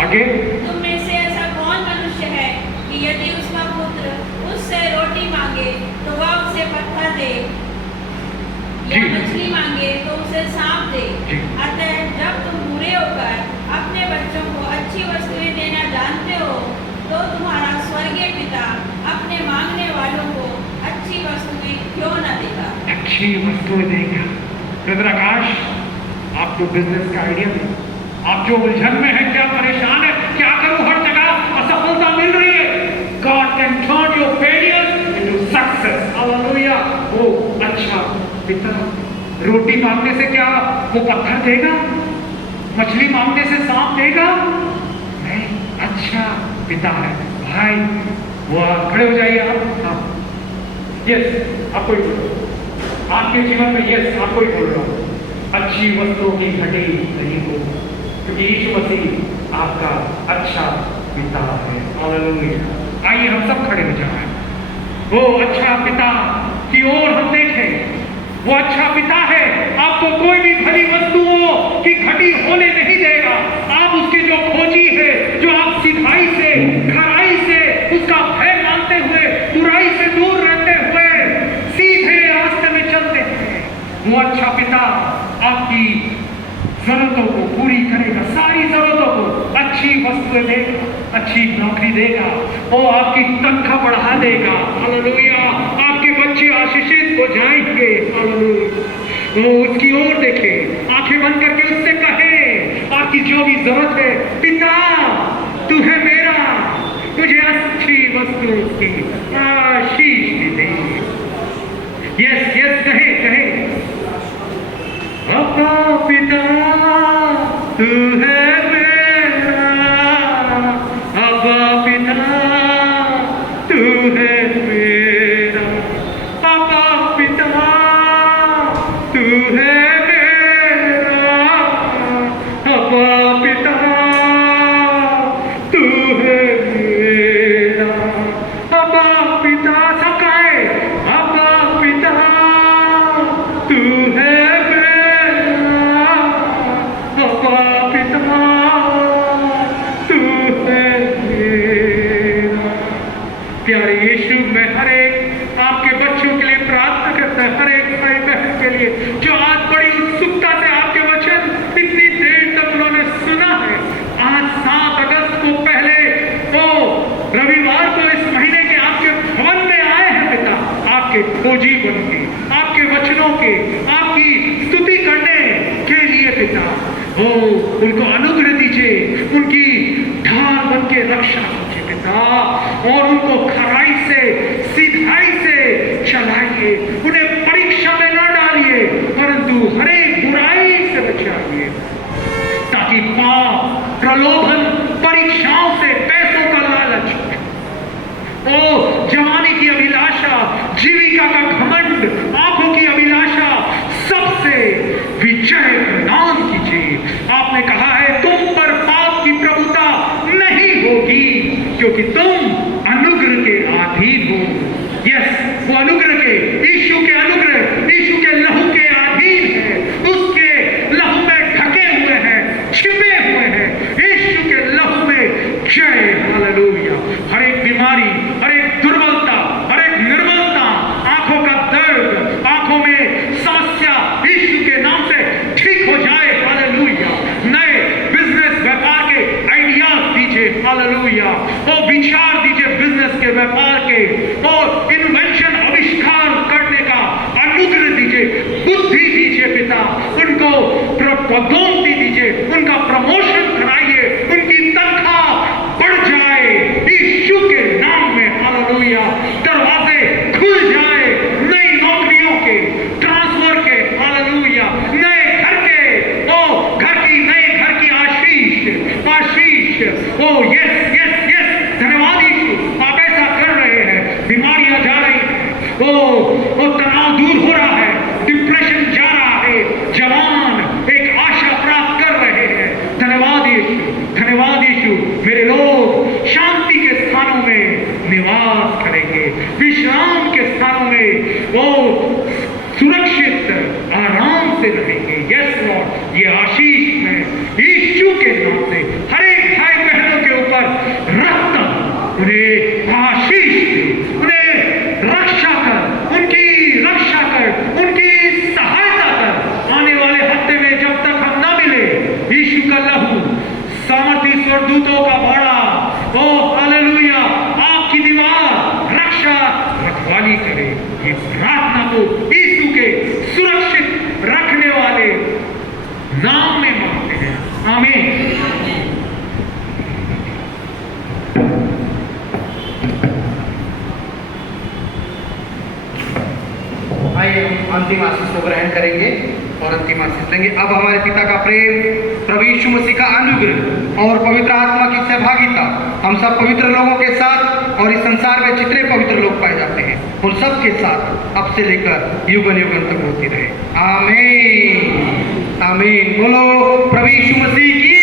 आगे। तुम में से ऐसा कौन मनुष्य है कि यदि उसका पुत्र उससे रोटी जी। या मछली मांगे तो उसे सांप दे। जी। अतः जब तुम बुरे होकर अपने बच्चों को अच्छी वस्तुएं देना जानते हो, तो तुम्हारा स्वर्गीय पिता अपने मांगने वालों को अच्छी वस्तुएं क्यों न देगा। अच्छी वस्तुएं देगा। ब्रदर आकाश, आपको बिजनेस का आइडिया नहीं, आप जो उलझन में है, क्या परेशान है, क्या करूं, हर जगह असफलता मिल रही है। God can turn your failures into success. Hallelujah. वो अच्छा पिता रोटी मांगने से क्या वो पत्थर देगा? मछली मांगने से सांप देगा? नहीं, अच्छा पिता है। भाई वो खड़े हो जाइए आप। हाँ, यस, आपको ही बोल रहा हूं। आपके जीवन में यस, आपको ही बोल रहा हूं। अच्छी वस्तुओं की घटी नहीं हो, क्योंकि यीशु मसीह आपका अच्छा पिता है। हालेलुया। आइए हम सब खड़े हो जाएं। वो अच्छा पिता की ओर हम देखें। वो अच्छा पिता है, आपको कोई भी भली वस्तुओं की घटी होने नहीं देगा। आप उसके जो खोजी है, जो आप सिधाई से, खराई से, उसका भय मानते हुए, बुराई से दूर रहते हुए सीधे रास्ते में चलते हैं, वो अच्छा पिता आपकी जरूरतों को पूरी करेगा। सारी जरूरतों को अच्छी वस्तुएं देगा, अच्छी नौकरी देगा, वो आपकी तनख्वाह बढ़ा देगा। हालेलुया। आपके बच्चे आशीषित हो जाएंगे। हालेलुया। वो उसकी ओर देखे, आंखें बंद करके उससे कहे आपकी जो भी जरूरत है, पिता तू है मेरा, मुझे अच्छी वस्तुओं की आशीष भी दे। यस यस, कहे कहे, अपना पिता तू है मेरा, अपना पिता तू है मेरा, अपना पिता तू है मेरा, अपना पिता तू है मेरा, अपना पिता सकाए, अपना पिता तू है प्यारे यीशु, मैं हर एक आपके बच्चों के लिए प्रार्थना करता है, हर एक भाई बहन के लिए जो आज बड़ी उत्सुकता से आपके वचन इतनी देर तक उन्होंने सुना है। आज 7 अगस्त को पहले वो रविवार को इस महीने के आपके भवन में आए हैं पिता, आपके खोजी बन के, आपके वचनों के, आपकी स्तुति करने के लिए पिता। ओ उनको अनुग्रह दीजिए, उनकी ढाल बन के रक्षा कीजिए पिता, और उनको खराई से, सीधाई से चलाइए। उन्हें परीक्षा में न डालिए, परंतु हर एक बुराई से बचाइए, ताकि पाप, प्रलोभन, परीक्षाओं से, पैसों का लालच, ओ जवानी की अभिलाषा, जीविका का घमंड, आंखों की अभिलाषा, सबसे विजय प्रदान कीजिए। आपने कहा है तुम पर पाप की प्रभुता नहीं होगी, क्योंकि तुम अनुग्रह के अधीन हो। यस, वो अनुग्रह के, यीशु के अनुग्रह, यीशु के लहू के अधीन है, उसके लहू में ढके हुए हैं, छिपे हुए हैं, यीशु के लहू में जय। हालेलुया। हर एक बीमारी, हर एक दुर्बलता, हर एक निर्बलता, आंखों का दर्द, आंखों में समस्या यीशु के नाम से ठीक हो जाए। हालेलुया। नए बिजनेस व्यापार के आइडियाज दीजिए। हालेलुया। वो विचार दीजिए बिजनेस के, व्यापार के, और इन्वेंशन, आविष्कार करने का अनुग्रह दीजिए, बुद्धि दीजिए पिता, उनको प्रौद्योगिकी दीजिए, उनका प्रमोशन कराइए, उनकी तनख्वाह बढ़ जाए यीशु के नाम में। हालेलुया। दरवाजे खुल जाए नई नौकरियों के, ट्रांसफर के। हालेलुया। नए घर के, ओ घर की, नए घर की आशीष, आशीष। ओ यस यस यस, धन्यवाद यीशु, आप ऐसा कर रहे हैं। बीमारियां जा रही हैं, ओ तनाव दूर हो रहा है, डिप्रेशन जा रहा है, जवान एक आशा प्राप्त कर रहे हैं। धन्यवाद यीशु, धन्यवाद यीशु। मेरे लोग शांति के स्थानों में निवास करेंगे, विश्राम के स्थानों में वो सुरक्षित आराम से रहेंगे। यस लॉर्ड, ये आशीष में यीशु के नाम से हर एक भाई बहनों के ऊपर रखता हूं। उन्हें आशीष दे, उन्हें रक्षा कर, उनकी रक्षा कर, उनकी सहायता इस प्रार्थना को यीशु के सुरक्षित रखने वाले नाम में मांगते हैं, आमीन। आइए हम अंतिम आशीष को ग्रहण करेंगे और अंतिम आशीष लेंगे। अब हमारे पिता का प्रेम, प्रभु यीशु मसीह का अनुग्रह और पवित्र आत्मा की सहभागिता हम सब पवित्र लोगों के साथ और इस संसार में जितने पवित्र लोग पाए जाते हैं उन सब के साथ अब से लेकर युगन युगन तक होती रहे, आमीन आमीन। बोलो प्रभु यीशु मसीह की